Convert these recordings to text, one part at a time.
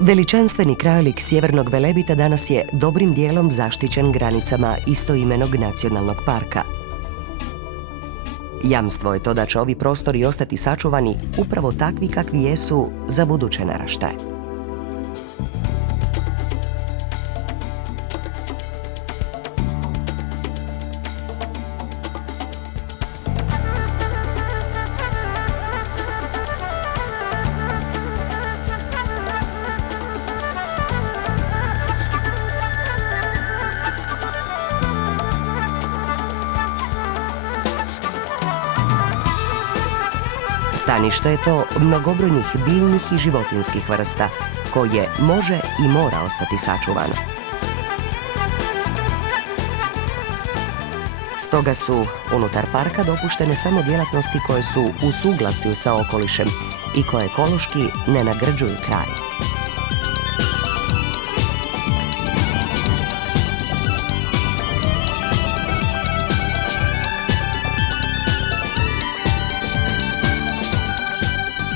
Veličanstveni krajolik Sjevernog Velebita danas je dobrim dijelom zaštićen granicama istoimenog nacionalnog parka. Jamstvo je to da će ovi prostori ostati sačuvani upravo takvi kakvi jesu za buduće naraštaje. Stanište je to mnogobrojnih biljnih i životinjskih vrsta, koje može i mora ostati sačuvano. Stoga su unutar parka dopuštene samo djelatnosti koje su u suglasju sa okolišem i koje ekološki ne nagrđuju kraj.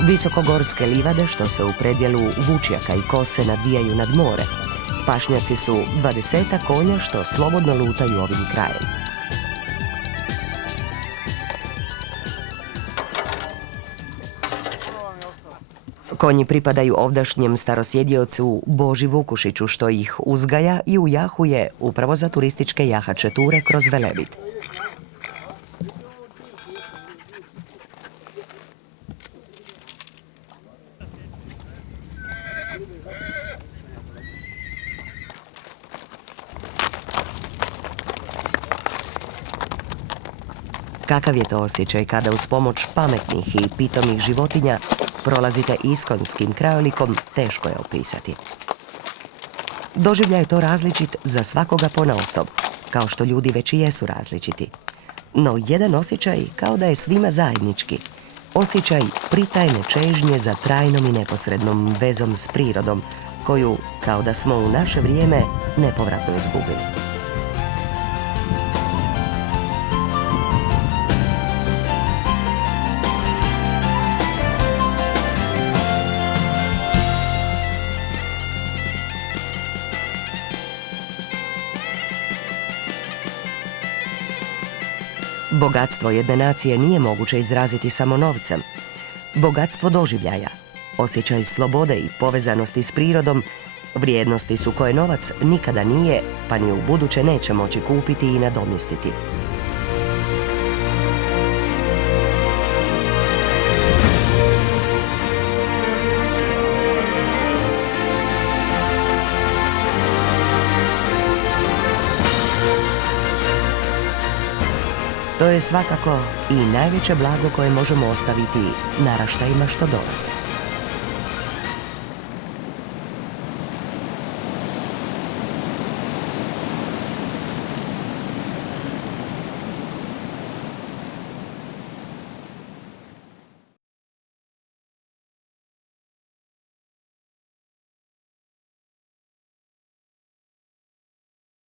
Visokogorske livade što se u predjelu Vučjaka i Kose nadvijaju nad more. Pašnjaci su 20 konja što slobodno lutaju ovim krajem. Konji pripadaju ovdašnjem starosjediocu Boži Vukušiću što ih uzgaja i ujahuje upravo za turističke jahače ture kroz Velebit. Kakav je to osjećaj kada uz pomoć pametnih i pitomih životinja prolazite iskonskim krajolikom, teško je opisati. Doživljaj je to različit za svakoga ponaosob, kao što ljudi već i jesu različiti. No jedan osjećaj kao da je svima zajednički. Osjećaj pritajne čežnje za trajnom i neposrednom vezom s prirodom, koju, kao da smo u naše vrijeme, nepovratno izgubili. Bogatstvo jedne nacije nije moguće izraziti samo novcem. Bogatstvo doživljaja, osjećaj slobode i povezanosti s prirodom, vrijednosti su koje novac nikada nije, pa ni u buduće neće moći kupiti i nadomjestiti. To je svakako i najveće blago koje možemo ostaviti naraštajima što dolaze.